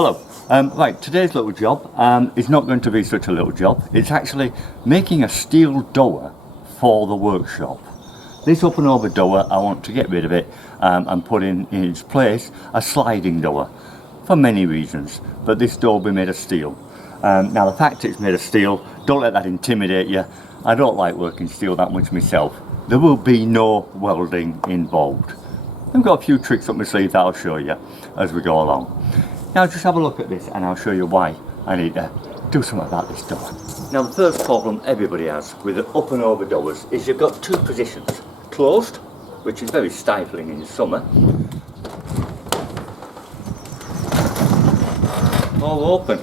Hello. Right, today's little job is not going to be such a little job. It's actually making a steel door for the workshop. This up and over door, I want to get rid of it and put in its place a sliding door for many reasons. But this door will be made of steel. Now the fact it's made of steel, don't let that intimidate you. I don't like working steel that much myself. There will be no welding involved. I've got a few tricks up my sleeve that I'll show you as we go along. Now just have a look at this and I'll show you why I need to do something about this door. Now the first problem everybody has with the up and over doors is you've got two positions. Closed, which is very stifling in summer, or open.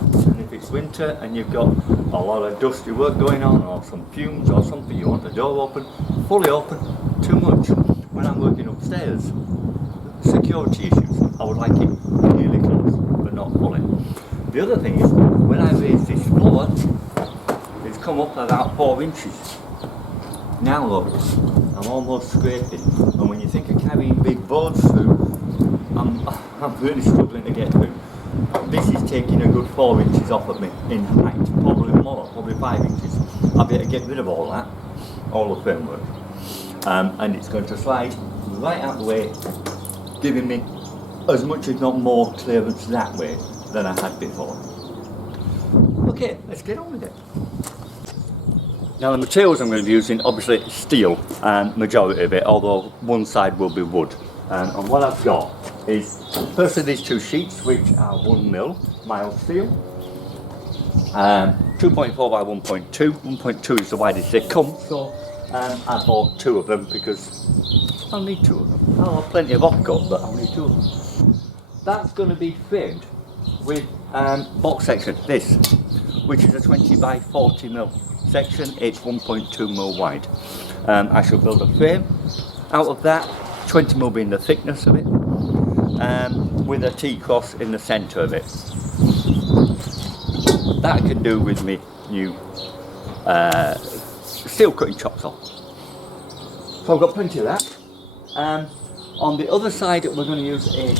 And if it's winter and you've got a lot of dusty work going on or some fumes or something, you want the door open, fully open, too much. When I'm working upstairs, security issues, I would like it nearly closed, but not fully. The other thing is, when I raise this floor, it's come up about 4 inches. Now look, I'm almost scraping, and when you think of carrying big boards through, I'm really struggling to get through. This is taking a good 4 inches off of me in height, probably more, probably 5 inches. I better get rid of all that, all the framework. And it's going to slide right out the way, giving me as much if not more clearance that way than I had before. Okay, let's get on with it. Now the materials I'm going to be using, obviously steel, and majority of it, although one side will be wood. And what I've got is firstly these two sheets, which are 1 mil mild steel, 2.4 by 1.2. 1.2 is the widest they come, so I bought 2 of them because I'll need 2 of them. I'll have plenty of offcut, but I'll need 2 of them. That's going to be framed with box section, this, which is a 20 by 40 mil section. It's 1.2 mil wide. I shall build a frame out of that, 20 mil being the thickness of it, with a T-cross in the centre of it. That I can do with me new steel cutting chop saw. So I've got plenty of that. On the other side we're going to use a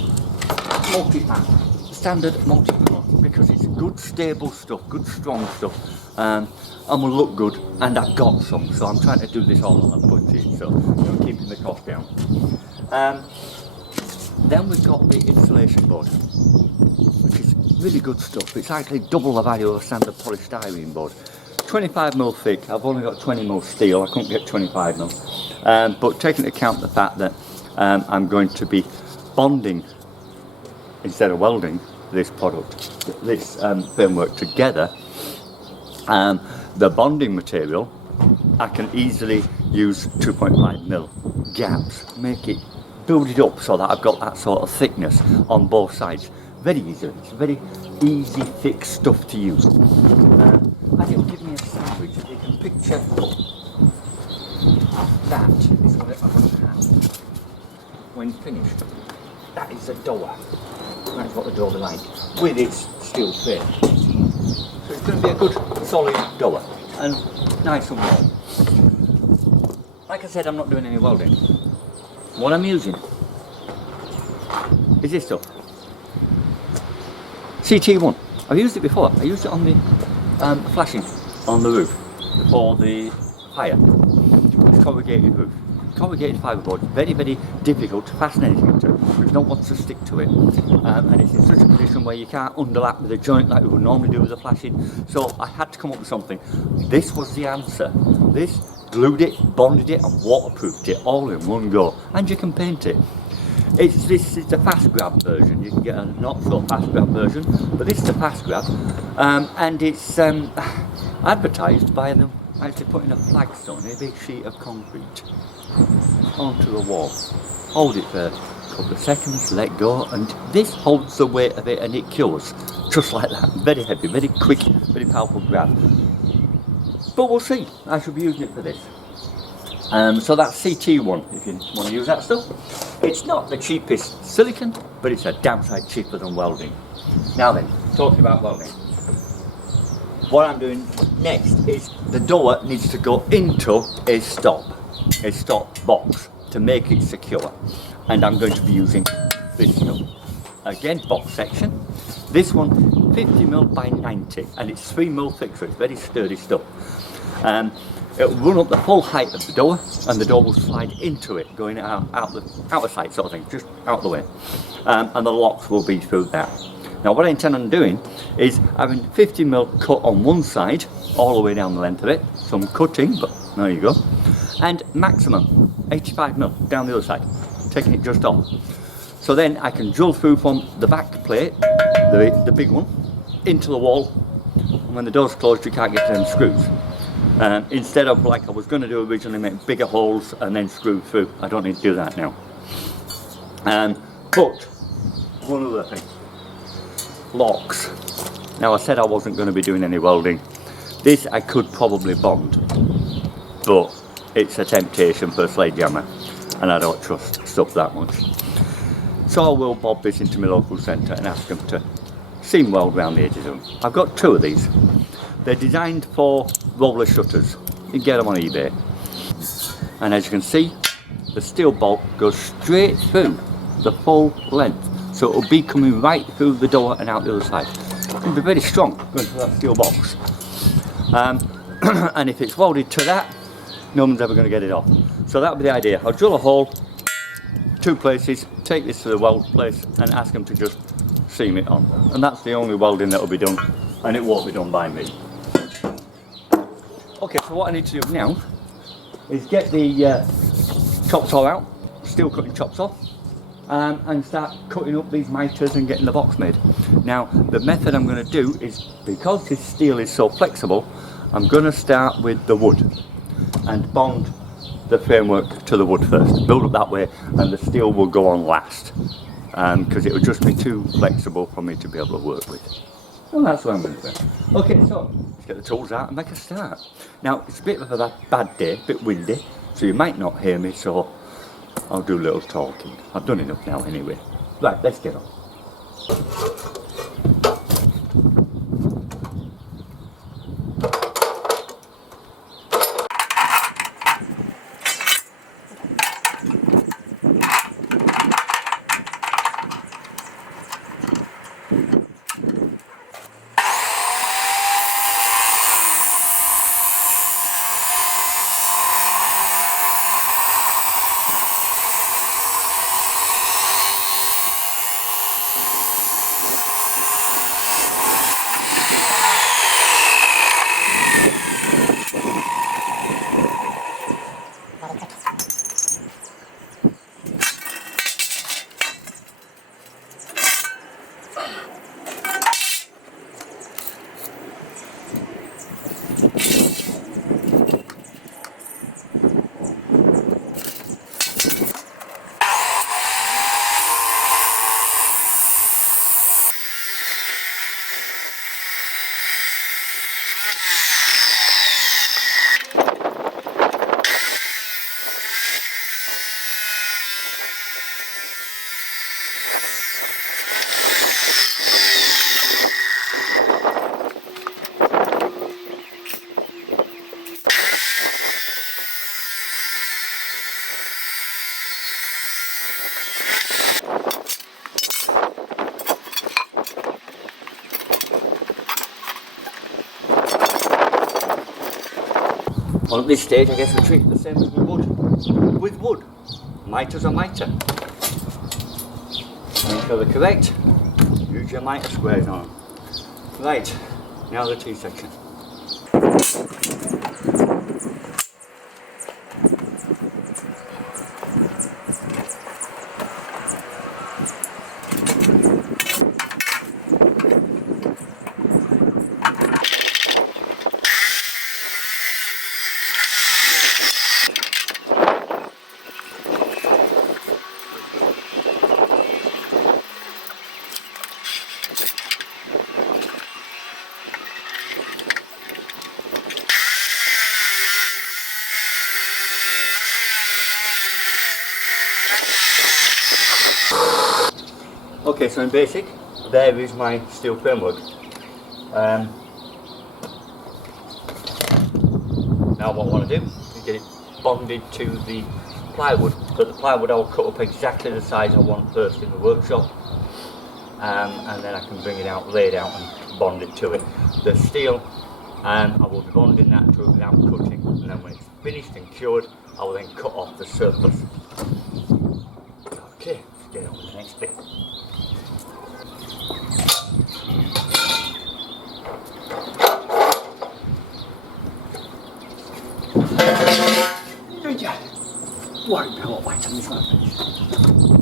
multi-pan, standard multi-pan, because it's good stable stuff, good strong stuff, and will look good, and I've got some, so I'm trying to do this all on a budget, so keeping the cost down. Then we've got the insulation board, which is really good stuff. It's actually double the value of a standard polystyrene board. 25 mil thick. I've only got 20 mil steel. I couldn't get 25 mil. But taking into account the fact that I'm going to be bonding instead of welding this product, this framework together, the bonding material, I can easily use 2.5 mil gaps, build it up so that I've got that sort of thickness on both sides. Very easy. It's very easy, thick stuff to use. And it'll give me a sandwich. You can picture that is what I'm going to have when finished. That is the door. That's what the door will be like, with its steel frame. So it's going to be a good solid door and nice and warm. Like I said, I'm not doing any welding. What I'm using is this stuff. CT1. I've used it before. I used it on the flashing on the roof for the fire. It's corrugated roof. Corrugated fibreboard, very, very difficult to fasten anything to. There's no one to stick to it. And it's in such a position where you can't underlap with a joint like we would normally do with the flashing. So I had to come up with something. This was the answer. This glued it, bonded it and waterproofed it all in one go. And you can paint it. This is the fast grab version. You can get a not so fast grab version, but this is the fast grab. And it's advertised by them actually putting a flagstone, a big sheet of concrete, onto the wall. Hold it for a couple of seconds, let go, and this holds the weight of it and it cures. Just like that. Very heavy, very quick, very powerful grab. But we'll see. I shall be using it for this. So that's CT1 if you want to use that stuff. It's not the cheapest silicon, but it's a damn sight cheaper than welding. Now then, talking about welding. What I'm doing next is the door needs to go into a stop box to make it secure. And I'm going to be using this stuff. again box section. This one 50mm by 90, and it's 3mm thick, so it's very sturdy stuff. It'll run up the full height of the door, and the door will slide into it, going out the sight sort of thing, just out the way. And the locks will be through that. Now what I intend on doing is having 50mm cut on one side, all the way down the length of it. Some cutting, but there you go. And maximum 85mm down the other side, taking it just off. So then I can drill through from the back plate, the big one, into the wall. And when the door's closed, you can't get to them screws. Instead of, like I was going to do originally, make bigger holes and then screw through. I don't need to do that now. But one other thing, locks. Now I said I wasn't going to be doing any welding. This I could probably bond, but it's a temptation for a sledgehammer, and I don't trust stuff that much. So I will bob this into my local centre and ask them to seam weld around the edges of them. I've got 2 of these. They're designed for roller shutters. You can get them on eBay. And as you can see, the steel bolt goes straight through the full length. So it'll be coming right through the door and out the other side. It'll be very strong going through that steel box. And if it's welded to that, no one's ever going to get it off. So that would be the idea. I'll drill a hole, 2 places, take this to the weld place and ask them to just seam it on. And that's the only welding that will be done, and it won't be done by me. Okay, so what I need to do now is get the chop saw out, steel cutting chop saw, and start cutting up these miters and getting the box made. Now the method I'm going to do is, because this steel is so flexible, I'm going to start with the wood and bond the framework to the wood first, build up that way, and the steel will go on last, because it would just be too flexible for me to be able to work with. Well, that's what I'm going to do. Okay, so let's get the tools out and make a start. Now it's a bit of a bad day, a bit windy, so you might not hear me, so I'll do a little talking. I've done enough now anyway. Right, let's get on. Well, at this stage, I guess we treat it the same as we would with wood. Miters are miter. Make sure they're correct. Use your miter squares on them. Right, now the T-section. Okay, so in basic, there is my steel framework. Now what I want to do is get it bonded to the plywood, but the plywood I'll cut up exactly the size I want first in the workshop, and then I can bring it out, lay it out and bond it to it. The steel, I will be bonding that to it without cutting, and then when it's finished and cured, I will then cut off the surplus. Okay, let's get on with the next bit. Won't be hot, wait till this one finished.